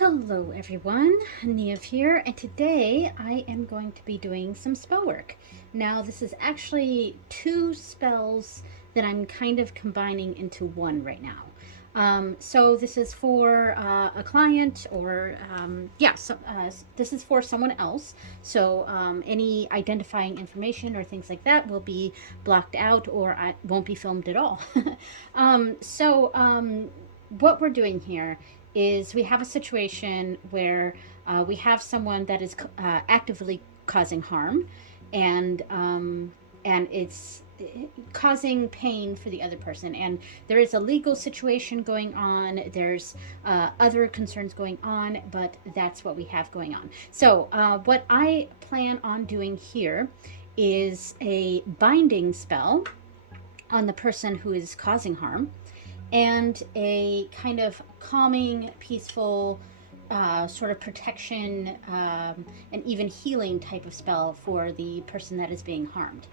Hello everyone, Nev here, and today I am going to be doing some spell work. Now this is actually two spells that I'm kind of combining into one right now. So this is for a client or, this is for someone else. So any identifying information or things like that will be blocked out or I won't be filmed at all. What we're doing here is we have a situation where we have someone that is actively causing harm, and it's causing pain for the other person. And there is a legal situation going on. There's other concerns going on, but that's what we have going on. So what I plan on doing here is a binding spell on the person who is causing harm, and a kind of calming, peaceful, sort of protection and even healing type of spell for the person that is being harmed.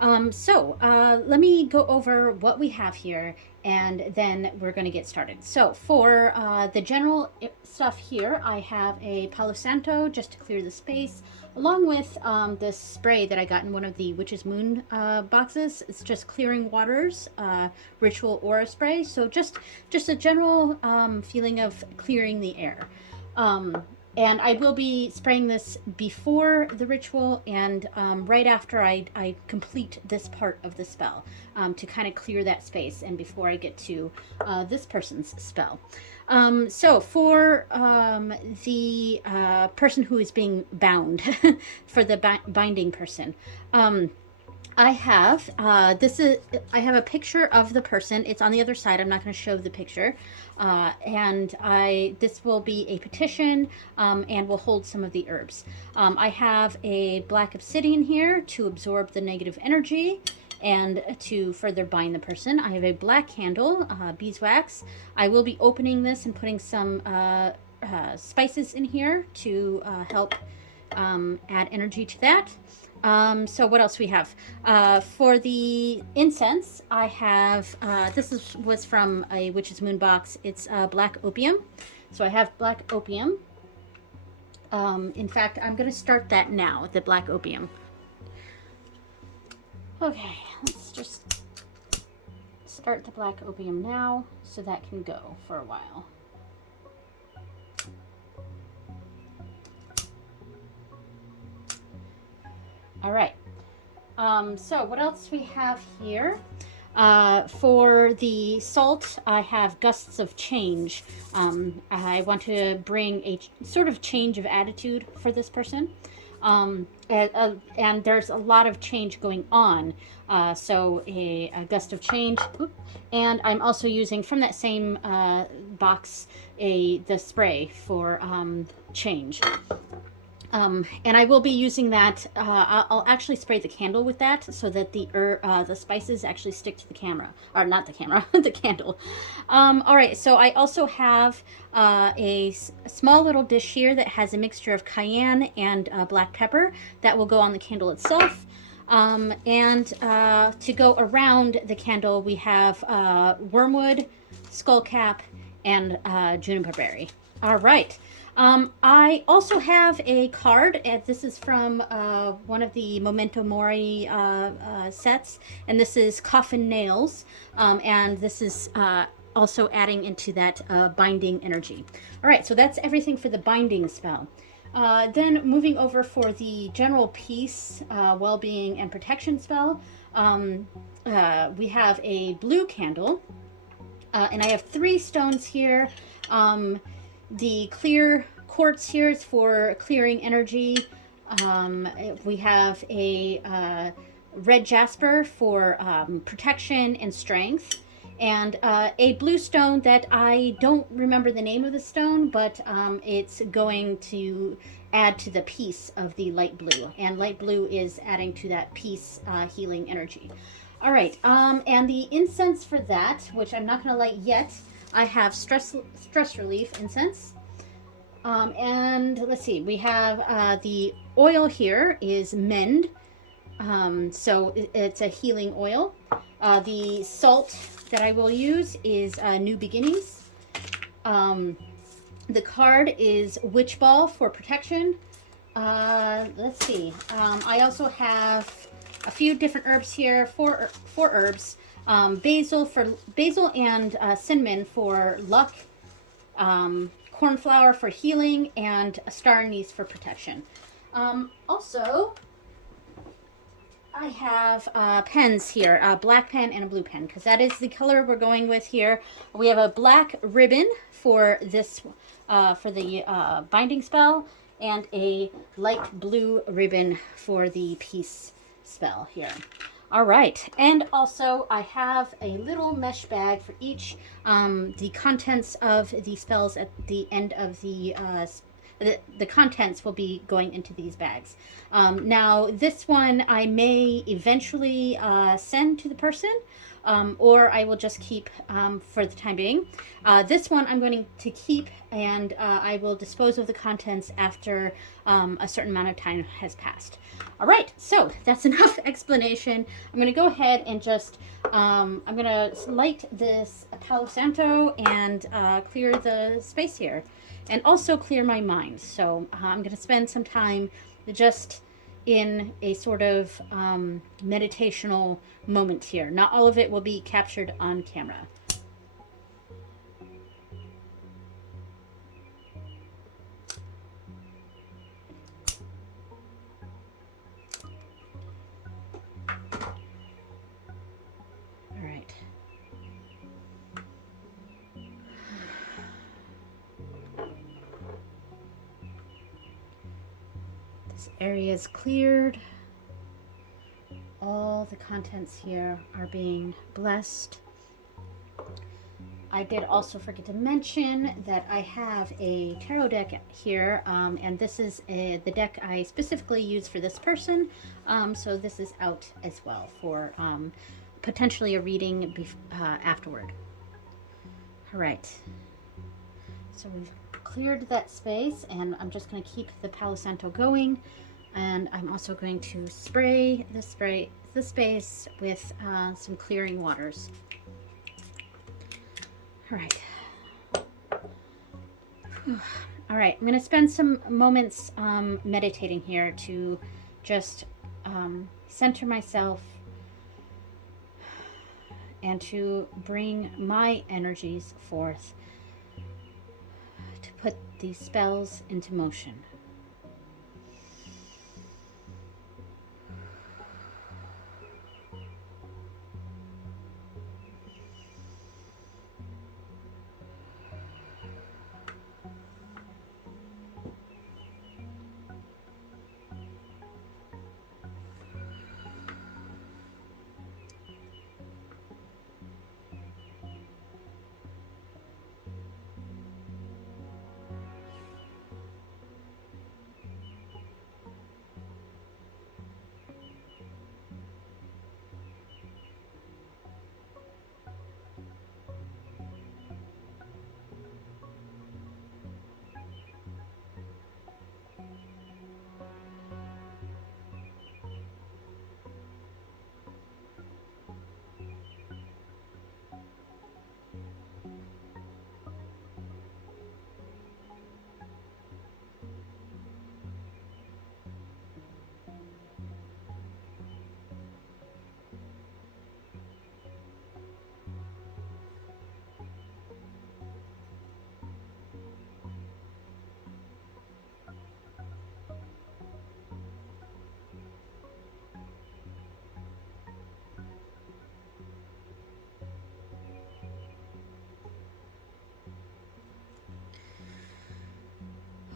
Let me go over what we have here, and then we're going to get started. So for the general stuff here, I have a Palo Santo just to clear the space, along with this spray that I got in one of the Witch's Moon boxes. It's just Clearing Waters Ritual Aura Spray. So just a general feeling of clearing the air. And I will be spraying this before the ritual and right after I complete this part of the spell, to kind of clear that space and before I get to this person's spell. So for the person who is being bound, for the binding person, I have I have a picture of the person. It's on the other side. I'm not going to show the picture, and this will be a petition, and will hold some of the herbs. I have a black obsidian here to absorb the negative energy and to further bind the person. I have a black candle, beeswax. I will be opening this and putting some spices in here to help add energy to that. So what else we have? For the incense, I have, was from a Witch's Moon box. It's black opium. So I have black opium. In fact, I'm going to start that now, the black opium. Okay, let's just start the black opium now so that can go for a while. All right. So what else we have here? For the salt, I have Gusts of Change. I want to bring a sort of change of attitude for this person. And there's a lot of change going on. So a gust of change. And I'm also using from that same box the spray for change. And I will be using that. I'll actually spray the candle with that so that the spices actually stick to the camera, or not the camera, the candle. All right, so I also have a small little dish here that has a mixture of cayenne and black pepper that will go on the candle itself. And to go around the candle, we have wormwood, skullcap, and juniper berry. All right. I also have a card. This is from one of the Memento Mori sets, and this is Coffin Nails, and this is also adding into that binding energy. All right, so that's everything for the binding spell. Then moving over for the general peace, well-being, and protection spell, we have a blue candle, and I have 3 stones here. The clear quartz here is for clearing energy. We have a red jasper for protection and strength. And a blue stone that I don't remember the name of the stone, but it's going to add to the peace of the light blue. And light blue is adding to that peace, healing energy. All right, and the incense for that, which I'm not going to light yet, I have stress relief incense. And let's see, we have the oil here is Mend. So it's a healing oil. The salt that I will use is New Beginnings. The card is Witch Ball for protection. Let's see. I also have a few different herbs here. Four herbs. Basil and cinnamon for luck. Cornflower for healing, and a star anise for protection. Also, I have pens here, a black pen and a blue pen, because that is the color we're going with here. We have a black ribbon for this, for the binding spell, and a light blue ribbon for the peace spell here. All right, and also I have a little mesh bag for each. The contents of the spells at the end of the contents will be going into these bags. Now, this one I may eventually send to the person, or I will just keep for the time being. This one I'm going to keep, and I will dispose of the contents after a certain amount of time has passed. All right, so that's enough explanation. I'm going to go ahead and just, I'm going to light this Palo Santo and clear the space here. And also clear my mind. So I'm going to spend some time just in a sort of meditational moment here. Not all of it will be captured on camera. All right. This area is cleared. All the contents here are being blessed. I did also forget to mention that I have a tarot deck here, and this is the deck I specifically use for this person. So this is out as well for potentially a reading afterward. All right. So we've cleared that space, and I'm just going to keep the Palo Santo going, and I'm also going to spray the space with some clearing waters. All right. All right, I'm going to spend some moments meditating here to just center myself and to bring my energies forth to put these spells into motion.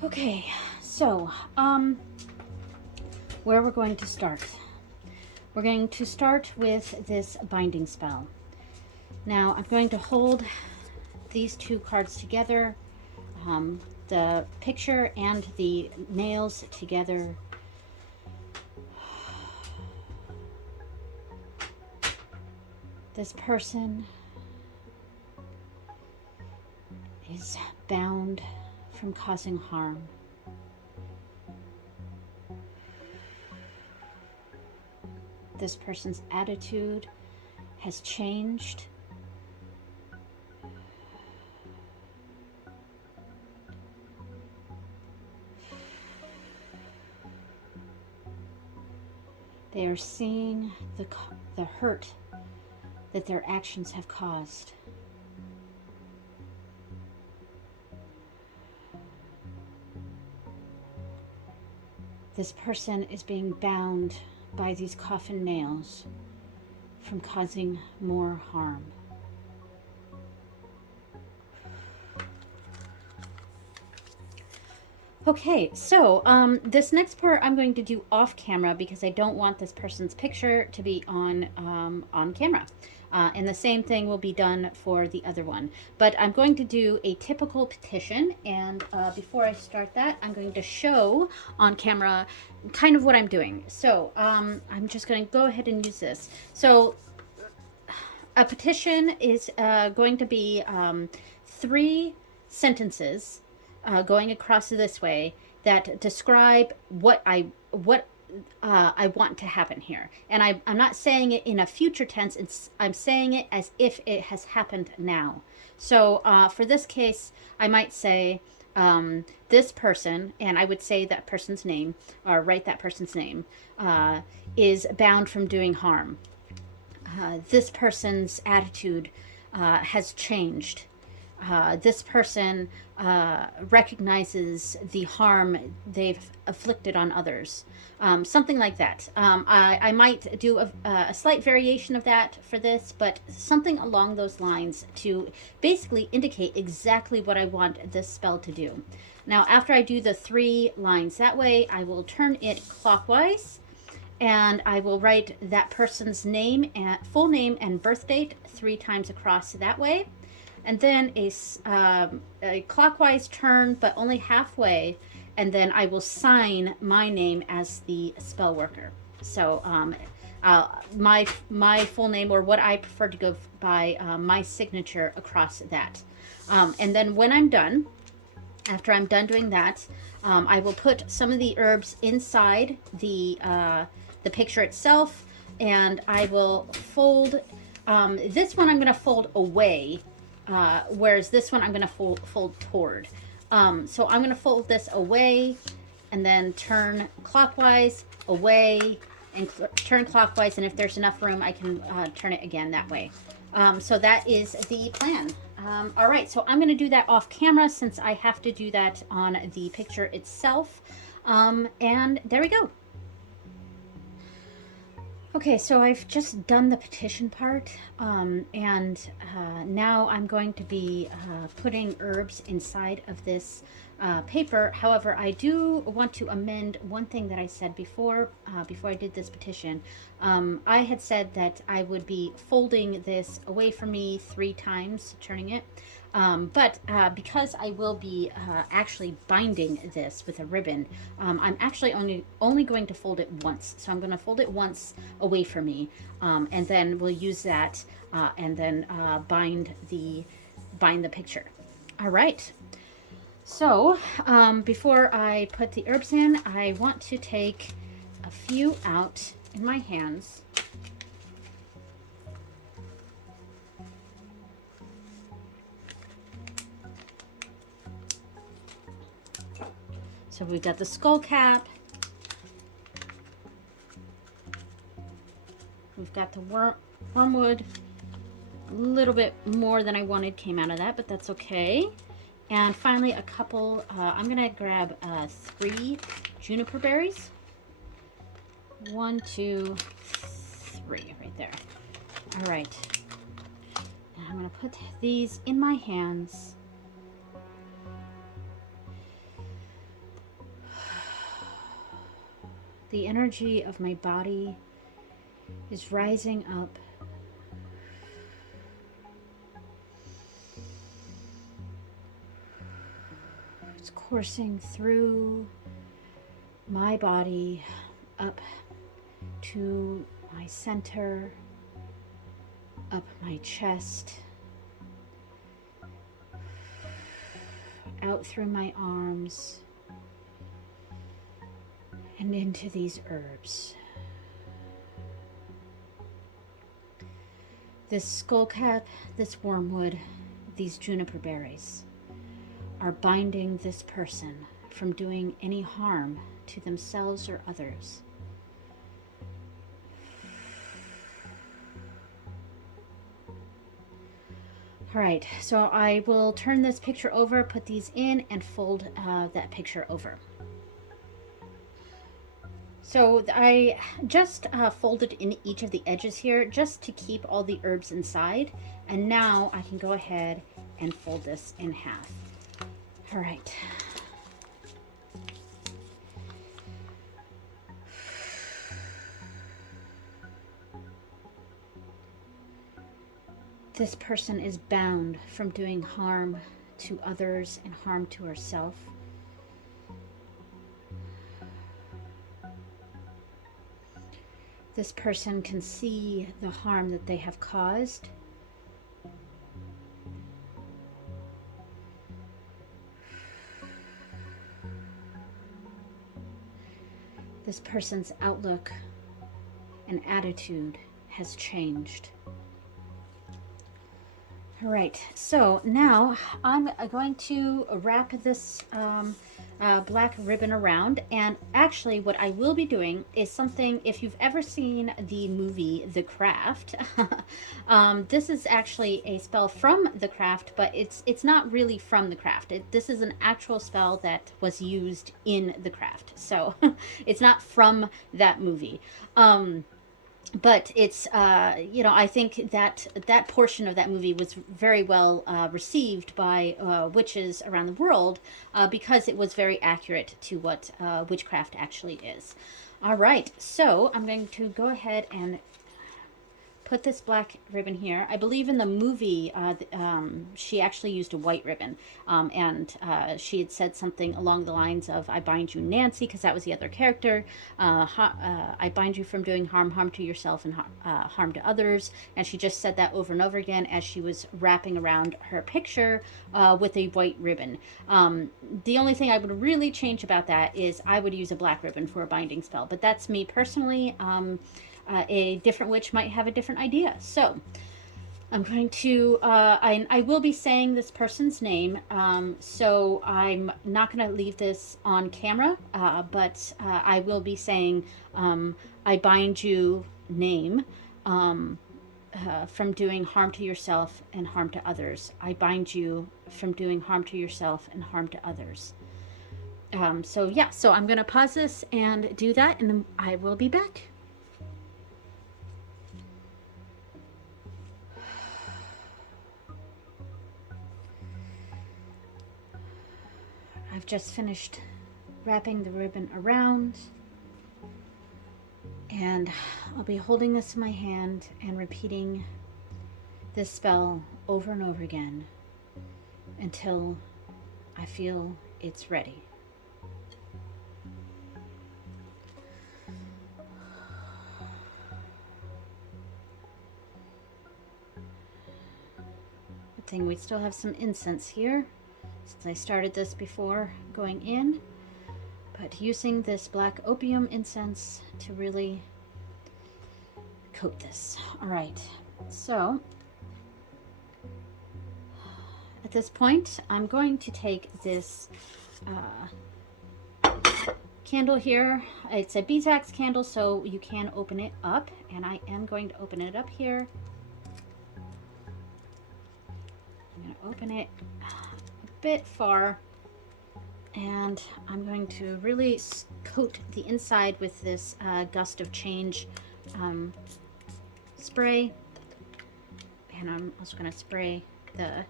Okay, so where we're going to start. We're going to start with this binding spell. Now I'm going to hold these two cards together, the picture and the nails together. This person is bound from causing harm. This person's attitude has changed. They are seeing the hurt that their actions have caused. This person is being bound by these coffin nails from causing more harm. Okay, so this next part I'm going to do off camera because I don't want this person's picture to be on camera. And the same thing will be done for the other one. But I'm going to do a typical petition, and before I start that, I'm going to show on camera kind of what I'm doing. So I'm just going to go ahead and use this. So a petition is going to be 3 sentences going across this way that describe what I want to happen here. And I'm not saying it in a future tense. I'm saying it as if it has happened now. So for this case, I might say this person, and I would say that person's name, or write that person's name, is bound from doing harm. This person's attitude has changed. This person recognizes the harm they've afflicted on others. Something like that. I might do a slight variation of that for this, but something along those lines to basically indicate exactly what I want this spell to do. Now, after I do the 3 lines that way, I will turn it clockwise, and I will write that person's name and full name and birth date 3 times across that way. And then a clockwise turn, but only halfway, and then I will sign my name as the spell worker. So my full name, or what I prefer to go by, my signature across that. And then when I'm done, after I'm done doing that, I will put some of the herbs inside the picture itself, and I will fold. This one I'm going to fold away. Whereas this one I'm going to fold toward. So I'm going to fold this away and then turn clockwise, away, and turn clockwise. And if there's enough room, I can turn it again that way. So that is the plan. All right, so I'm going to do that off camera since I have to do that on the picture itself. And there we go. Okay, so I've just done the petition part, and now I'm going to be putting herbs inside of this paper. However, I do want to amend one thing that I said before I did this petition. I had said that I would be folding this away from me 3 times, turning it. But because I will be actually binding this with a ribbon, I'm actually only going to fold it once. So I'm going to fold it once away from me, and then we'll use that and then bind the picture. All right. So before I put the herbs in, I want to take a few out in my hands. So we've got the skull cap. We've got the wormwood. A little bit more than I wanted came out of that, but that's okay. And finally, a couple, I'm going to grab 3 juniper berries. 1, 2, 3, right there. All right. And I'm going to put these in my hands. The energy of my body is rising up. It's coursing through my body up to my center, up my chest, out through my arms, and into these herbs. This skullcap, this wormwood, these juniper berries are binding this person from doing any harm to themselves or others. All right, so I will turn this picture over, put these in, and fold that picture over. So I just folded in each of the edges here just to keep all the herbs inside. And now I can go ahead and fold this in half. All right. This person is bound from doing harm to others and harm to herself. This person can see the harm that they have caused. This person's outlook and attitude has changed. All right, so now I'm going to wrap this black ribbon around, and actually what I will be doing is something, if you've ever seen the movie The Craft, this is actually a spell from The Craft, but it's not really from The Craft. This is an actual spell that was used in The Craft, so it's not from that movie. But it's I think that that portion of that movie was very well received by witches around the world because it was very accurate to what witchcraft actually is. All right, so I'm going to go ahead and put this black ribbon here. I believe in the movie she actually used a white ribbon, and she had said something along the lines of, I bind you, Nancy, because that was the other character. I bind you from doing harm to yourself and harm to others. And she just said that over and over again as she was wrapping around her picture with a white ribbon. The only thing I would really change about that is I would use a black ribbon for a binding spell, but that's me personally. A different witch might have a different idea. So I'm going to, I will be saying this person's name, so I'm not going to leave this on camera, but I will be saying, I bind you, name, from doing harm to yourself and harm to others. I bind you from doing harm to yourself and harm to others. So yeah, so I'm going to pause this and do that, and then I will be back. I've just finished wrapping the ribbon around, and I'll be holding this in my hand and repeating this spell over and over again until I feel it's ready. Good thing we still have some incense here, since I started this before going in, but using this black opium incense to really coat this. All right, so at this point, I'm going to take this candle here. It's a beeswax candle, so you can open it up, and I am going to open it up here. I'm going to open it bit far, and I'm going to really coat the inside with this Gust of Change spray, and I'm also going to spray the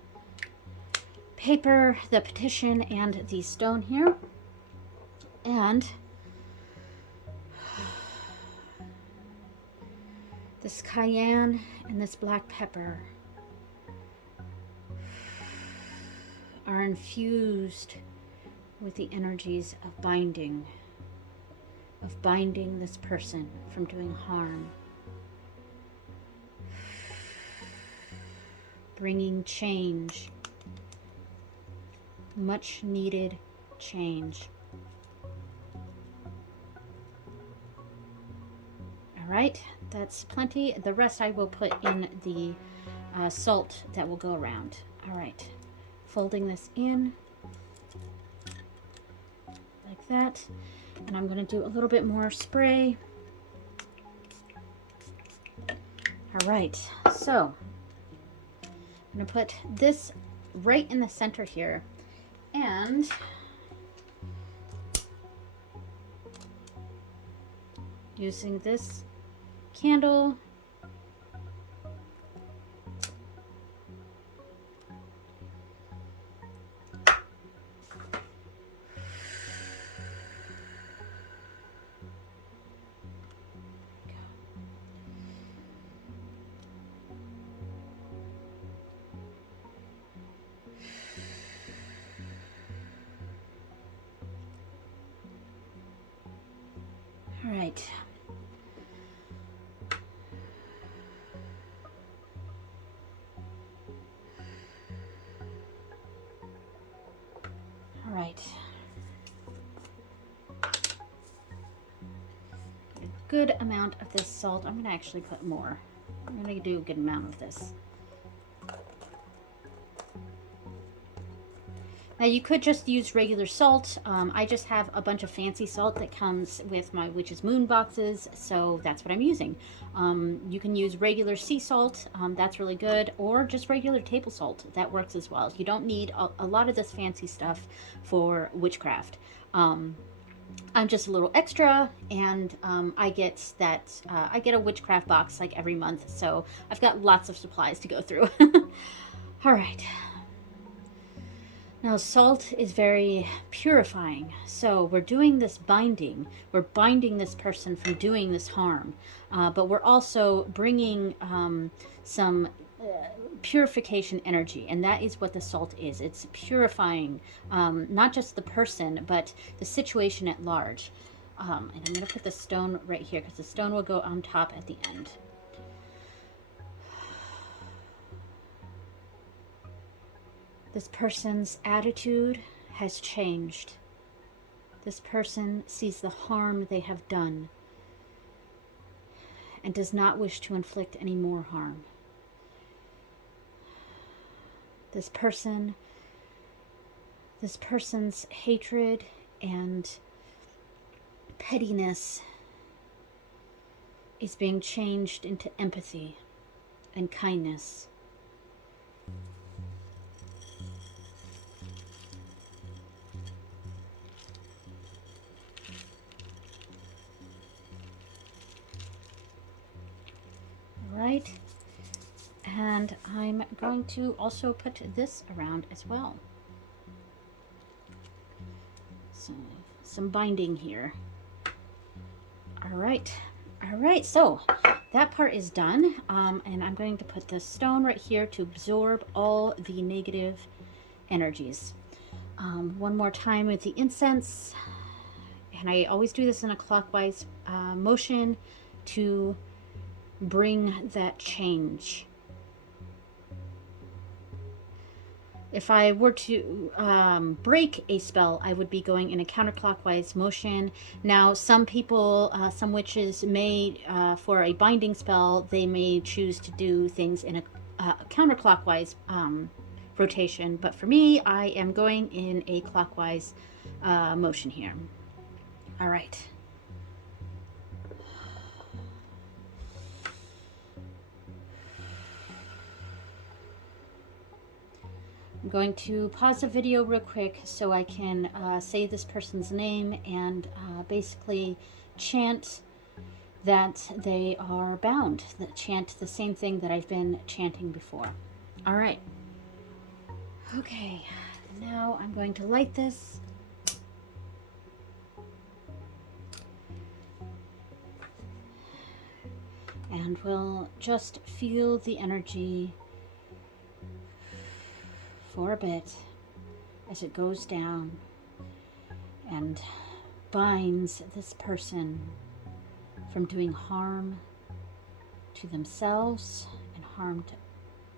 paper, the petition, and the stone here, and this cayenne and this black pepper are infused with the energies of binding this person from doing harm, bringing change, much needed change. All right, that's plenty. The rest I will put in the salt that will go around. All right. Folding this in like that, and I'm going to do a little bit more spray. All right, so I'm going to put this right in the center here. And using this candle, all right. All right. A good amount of this salt. I'm going to actually put more. I'm going to do a good amount of this. Now you could just use regular salt. I just have a bunch of fancy salt that comes with my Witch's Moon boxes, so that's what I'm using. You can use regular sea salt, that's really good, or just regular table salt, that works as well. You don't need a lot of this fancy stuff for witchcraft. I'm just a little extra, and I get a witchcraft box like every month, so I've got lots of supplies to go through. All right. Now, salt is very purifying, so we're doing this binding. We're binding this person from doing this harm, but we're also bringing some purification energy, and that is what the salt is. It's purifying not just the person, but the situation at large. And I'm going to put the stone right here, because the stone will go on top at the end. This person's attitude has changed. This person sees the harm they have done and does not wish to inflict any more harm. This person's hatred and pettiness is being changed into empathy and kindness. Right, and I'm going to also put this around as well. So some binding here. All right, so that part is done, and I'm going to put the stone right here to absorb all the negative energies. One more time with the incense, and I always do this in a clockwise motion to bring that change. If I were to break a spell, I would be going in a counterclockwise motion. Now, some people, some witches may, for a binding spell, they may choose to do things in a counterclockwise rotation. But for me, I am going in a clockwise motion here. All right. I'm going to pause the video real quick so I can say this person's name and basically chant that they are bound. Chant the same thing that I've been chanting before. All right. Okay, now I'm going to light this. And we'll just feel the energy for a bit as it goes down and binds this person from doing harm to themselves and harm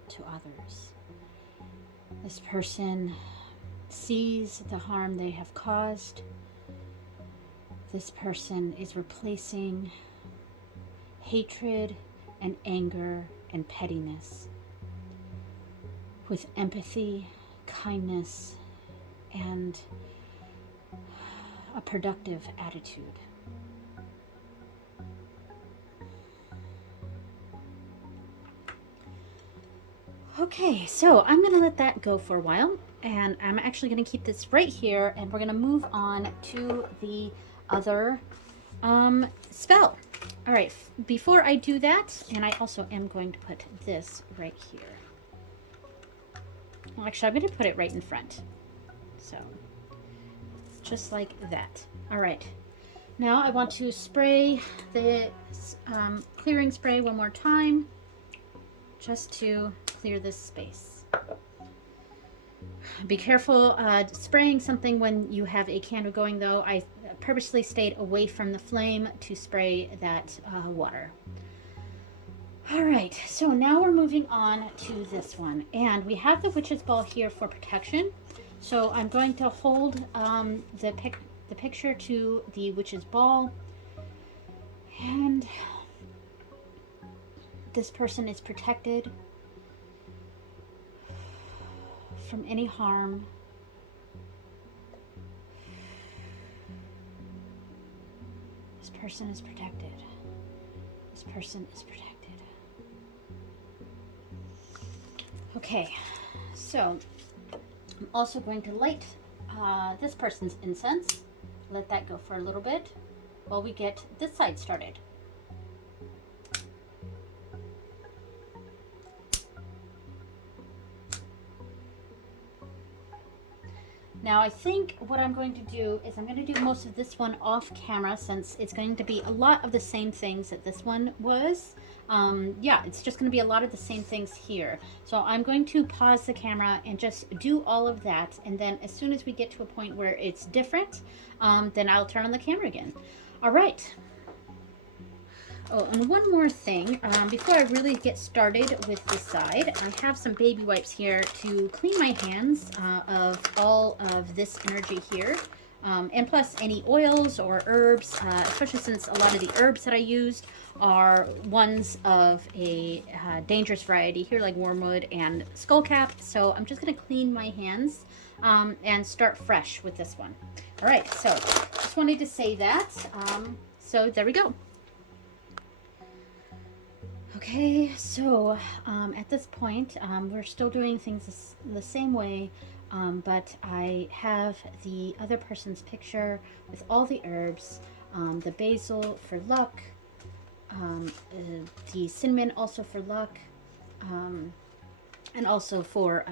to others. This person sees the harm they have caused. This person is replacing hatred and anger and pettiness with empathy, kindness, and a productive attitude. Okay, so I'm gonna let that go for a while, and I'm actually gonna keep this right here, and we're gonna move on to the other spell. All right, before I do that, and I also am going to put this right here. Well, actually, I'm going to put it right in front. So, just like that. All right. Now I want to spray the clearing spray one more time, just to clear this space. Be careful spraying something when you have a candle going, though. I purposely stayed away from the flame to spray that water. All right, so now we're moving on to this one. And we have the witch's ball here for protection. So I'm going to hold the picture to the witch's ball. And this person is protected from any harm. This person is protected. This person is protected. Okay, so I'm also going to light this person's incense. Let that go for a little bit while we get this side started. Now I think what I'm going to do is I'm going to do most of this one off camera, since it's going to be a lot of the same things that this one was. Yeah, it's just going to be a lot of the same things here. So I'm going to pause the camera and just do all of that. And then as soon as we get to a point where it's different, then I'll turn on the camera again. All right. Oh, and one more thing, before I really get started with this side, I have some baby wipes here to clean my hands of all of this energy here. And plus any oils or herbs, especially since a lot of the herbs that I used are ones of a dangerous variety here, like wormwood and skullcap. So I'm just going to clean my hands and start fresh with this one. All right, so just wanted to say that. So there we go. Okay, so at this point, we're still doing things the same way, but I have the other person's picture with all the herbs, the basil for luck, the cinnamon also for luck, and also for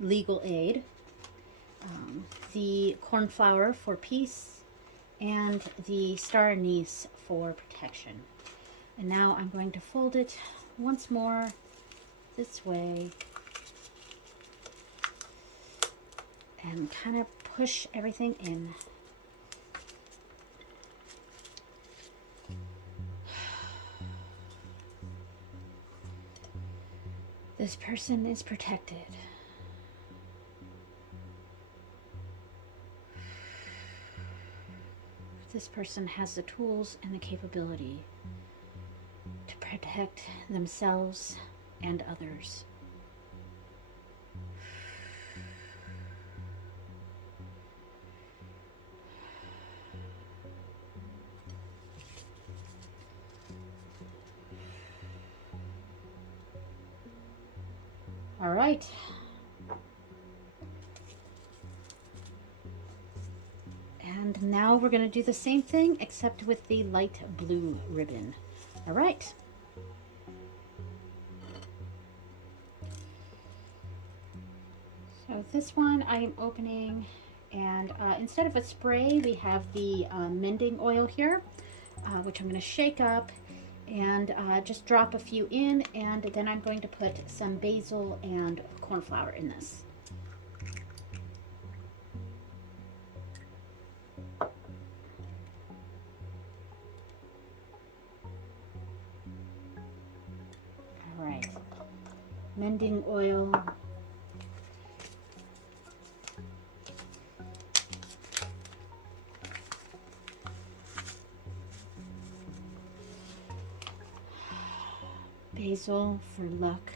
legal aid, the cornflower for peace, and the star anise for protection. And now I'm going to fold it once more this way and kind of push everything in. This person is protected. This person has the tools and the capability to protect themselves and others. All right. And now we're going to do the same thing, except with the light blue ribbon. All right. So this one I am opening, and instead of a spray, we have the mending oil here, which I'm going to shake up and just drop a few in, and then I'm going to put some basil and cornflower in this. All right, mending oil. Basil for luck.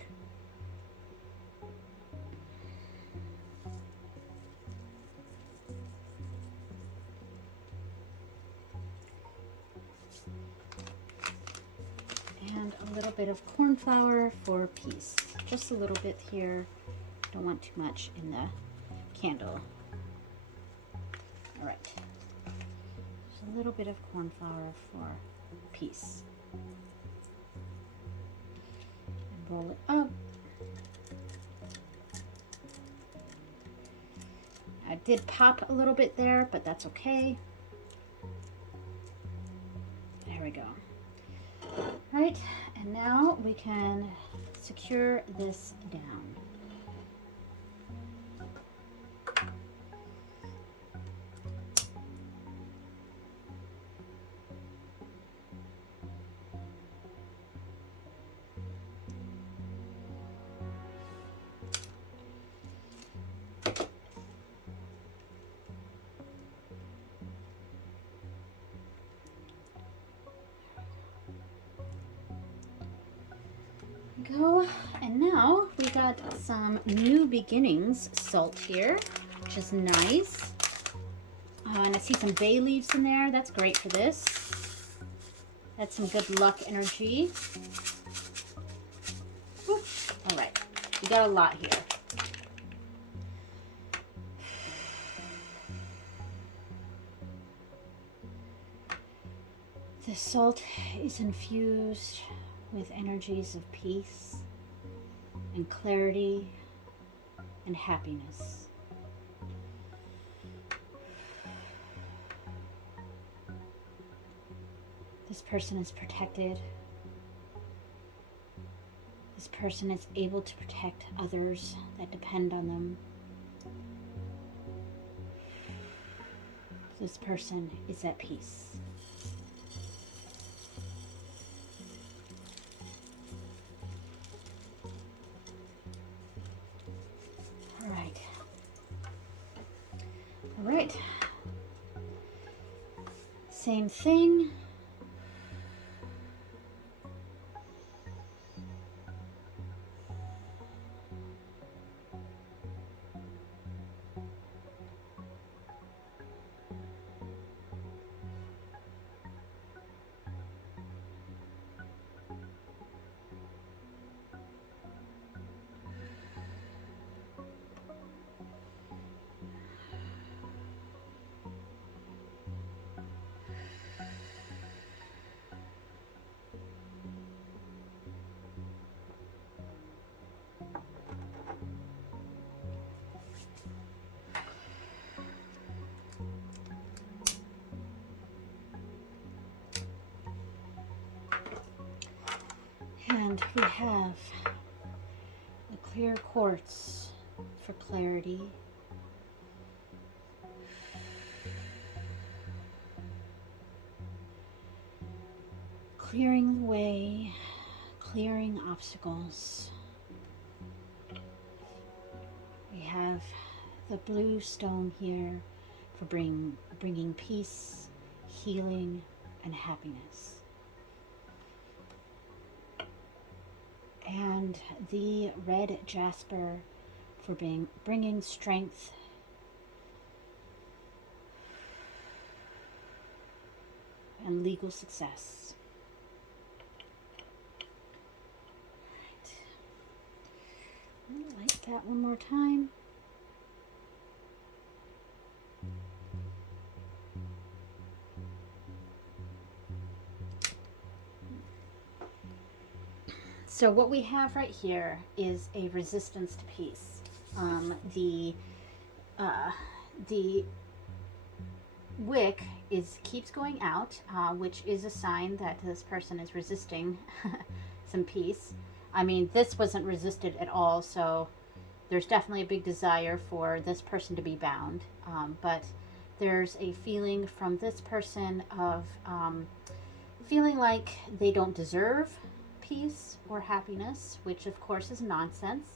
And a little bit of corn flour for peace. Just a little bit here. Don't want too much in the candle. All right. Just a little bit of corn flour for peace. And roll it up. I did pop a little bit there, but that's okay. There we go. Right, and now we can secure this down. Go, and now we got some New Beginnings salt here, which is nice. And I see some bay leaves in there. That's great for this. That's some good luck energy. Whew. All right, we got a lot here. The salt is infused with energies of peace and clarity and happiness. This person is protected. This person is able to protect others that depend on them. This person is at peace. All right, same thing. And we have the clear quartz for clarity. Clearing the way, clearing obstacles. We have the blue stone here for bringing peace, healing, and happiness. And the red jasper for bringing strength and legal success. All right. I'm gonna light that one more time. So what we have right here is a resistance to peace. The wick keeps going out, which is a sign that this person is resisting some peace. I mean, this wasn't resisted at all, so there's definitely a big desire for this person to be bound. But there's a feeling from this person of feeling like they don't deserve peace or happiness, which of course is nonsense.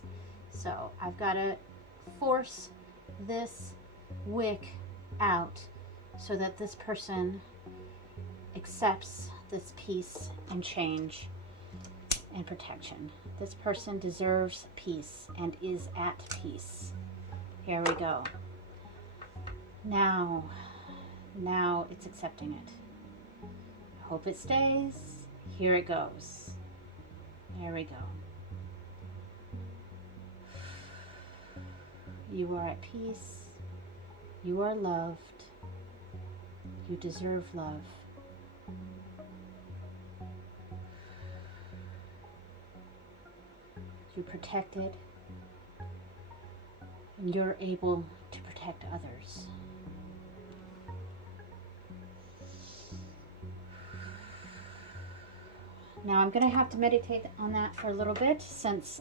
So I've got to force this wick out so that this person accepts this peace and change and protection. This person deserves peace and is at peace. Here we go. Now it's accepting it. I hope it stays. Here it goes. There we go. You are at peace. You are loved. You deserve love. You're protected. And you're able to protect others. Now I'm going to have to meditate on that for a little bit since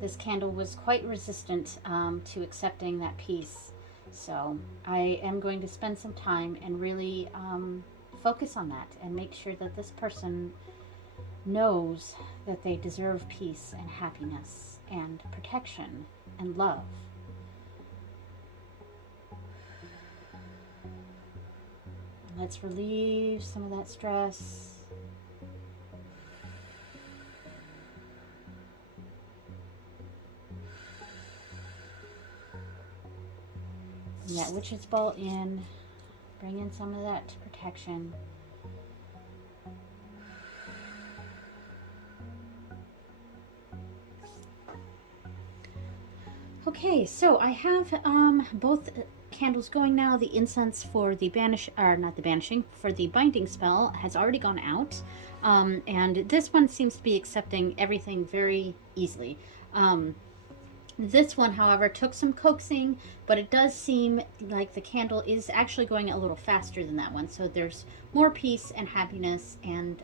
this candle was quite resistant to accepting that peace. So I am going to spend some time and really focus on that and make sure that this person knows that they deserve peace and happiness and protection and love. Let's relieve some of that stress. Bring that witch's ball in. Bring in some of that protection. Okay, so I have both candles going now. The incense for the for the binding spell has already gone out. And this one seems to be accepting everything very easily. This one, however, took some coaxing, but it does seem like the candle is actually going a little faster than that one. So there's more peace and happiness and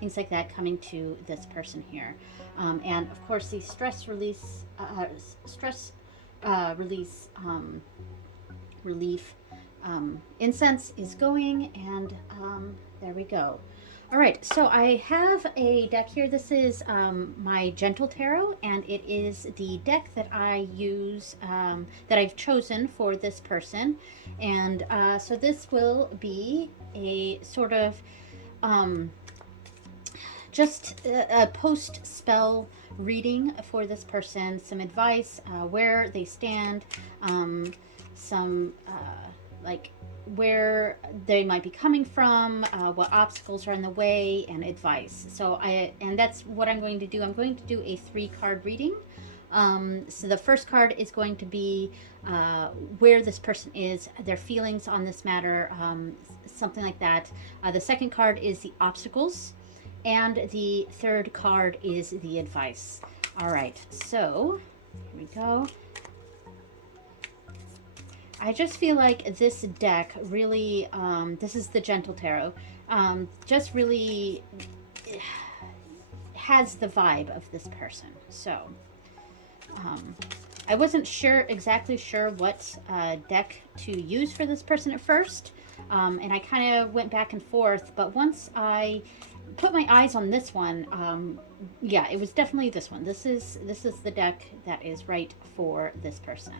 things like that coming to this person here. And of course, the relief incense is going, and there we go. All right, so I have a deck here. This is my Gentle Tarot, and it is the deck that I use, that I've chosen for this person. And so this will be a sort of just a post-spell reading for this person, some advice, where they stand, some like where they might be coming from, what obstacles are in the way, and advice. So and that's what I'm going to do. I'm going to do a 3-card reading. So the first card is going to be where this person is, their feelings on this matter, something like that. The second card is the obstacles, and the third card is the advice. All right, so here we go. I just feel like this deck really, this is the Gentle Tarot, just really has the vibe of this person. So, I wasn't exactly sure what deck to use for this person at first, and I kind of went back and forth, but once I put my eyes on this one, yeah, it was definitely this one. This is the deck that is right for this person.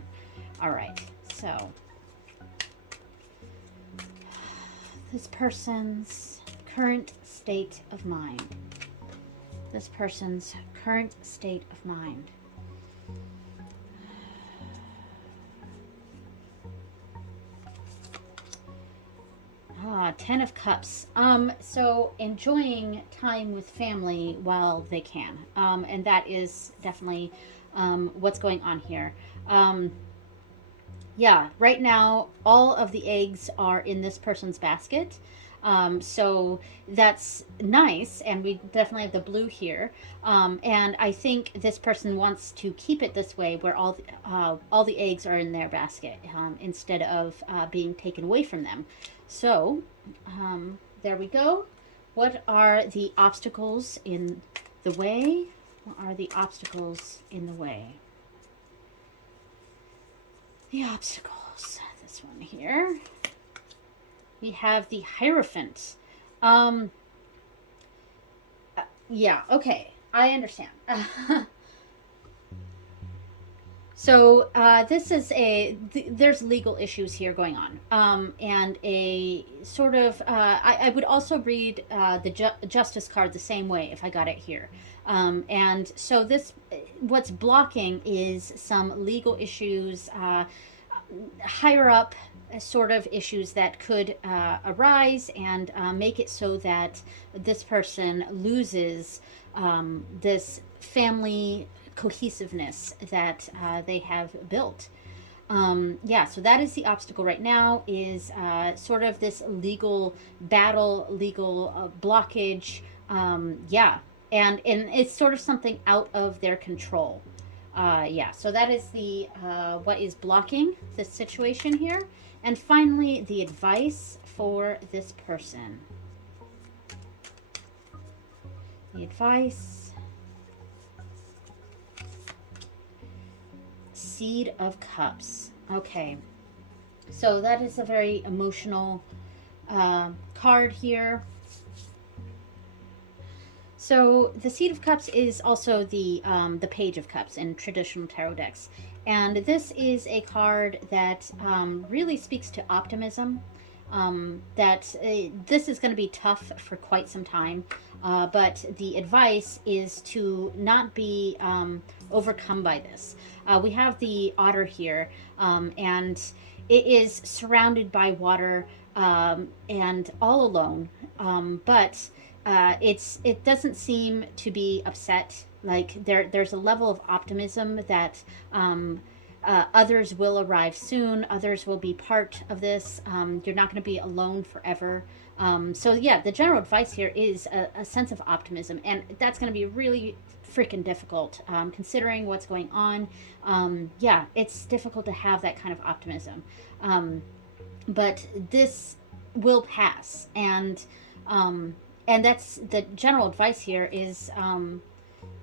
All right. So, this person's current state of mind. This person's current state of mind. Ten of Cups. So enjoying time with family while they can. And that is definitely what's going on here. Yeah, right now, all of the eggs are in this person's basket. So that's nice, and we definitely have the blue here. And I think this person wants to keep it this way, where all the eggs are in their basket, instead of being taken away from them. So, there we go. What are the obstacles in the way? What are the obstacles in the way? The obstacles. This one here. We have the Hierophant. Yeah, okay. I understand. So this is there's legal issues here going on, and a sort of I would also read the Justice card the same way if I got it here, and so what's blocking is some legal issues. higher up sort of issues that could arise, and make it so that this person loses this family cohesiveness that they have built. Yeah, so that is the obstacle right now, is sort of this legal battle, legal blockage. Yeah, and it's sort of something out of their control. Yeah, so that is the what is blocking this situation here. And finally, the advice for this person. The advice. Seed of Cups. Okay, so that is a very emotional card here. So the Seed of Cups is also the Page of Cups in traditional tarot decks, and this is a card that really speaks to optimism. That this is going to be tough for quite some time, but the advice is to not be overcome by this. We have the otter here, and it is surrounded by water, and all alone, but it doesn't seem to be upset. Like there's a level of optimism that others will arrive soon. Others will be part of this. You're not going to be alone forever. So yeah, the general advice here is a sense of optimism, and that's going to be really freaking difficult considering what's going on. Yeah, it's difficult to have that kind of optimism, but this will pass, and that's the general advice here is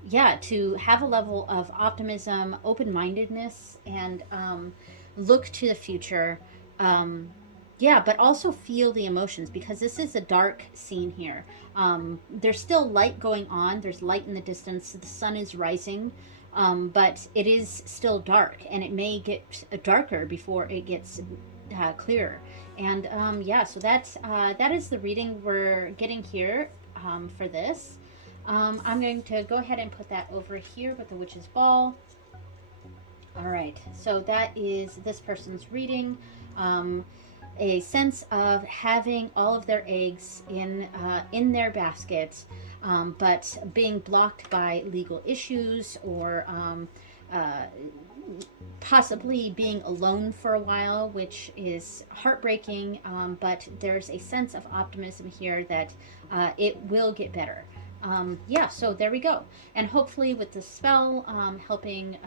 yeah, to have a level of optimism, open-mindedness, and look to the future. Yeah, but also feel the emotions, because this is a dark scene here. There's still light going on. There's light in the distance. The sun is rising, but it is still dark, and it may get darker before it gets clearer. And yeah, so that is the reading we're getting here for this. I'm going to go ahead and put that over here with the Witch's Ball. All right, so that is this person's reading. A sense of having all of their eggs in their basket, but being blocked by legal issues, or possibly being alone for a while, which is heartbreaking, but there's a sense of optimism here that it will get better. Yeah, so there we go. And hopefully with the spell helping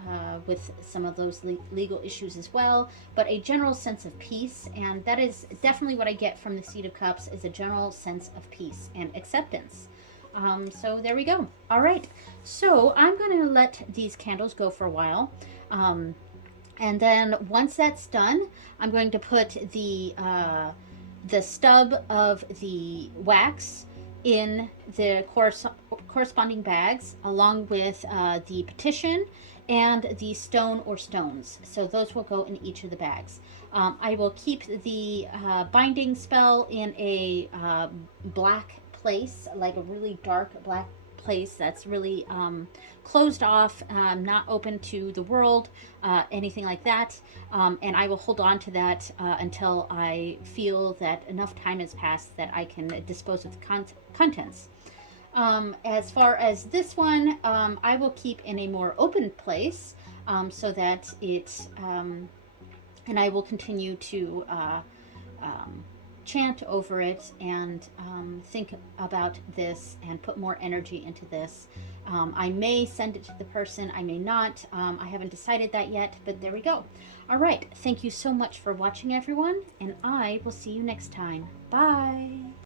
with some of those legal issues as well, but a general sense of peace. And that is definitely what I get from the Seed of Cups, is a general sense of peace and acceptance. So there we go. All right, so I'm going to let these candles go for a while. And then once that's done, I'm going to put the stub of the wax in the corresponding bags, along with the petition and the stone or stones. So those will go in each of the bags. I will keep the binding spell in a black place, like a really dark black place that's really closed off, not open to the world, anything like that. And I will hold on to that until I feel that enough time has passed that I can dispose of the contents. As far as this one, I will keep in a more open place, so that it, and I will continue to chant over it, and think about this and put more energy into this. I may send it to the person, I may not. I haven't decided that yet, but there we go. All right, thank you so much for watching, everyone, and I will see you next time. Bye.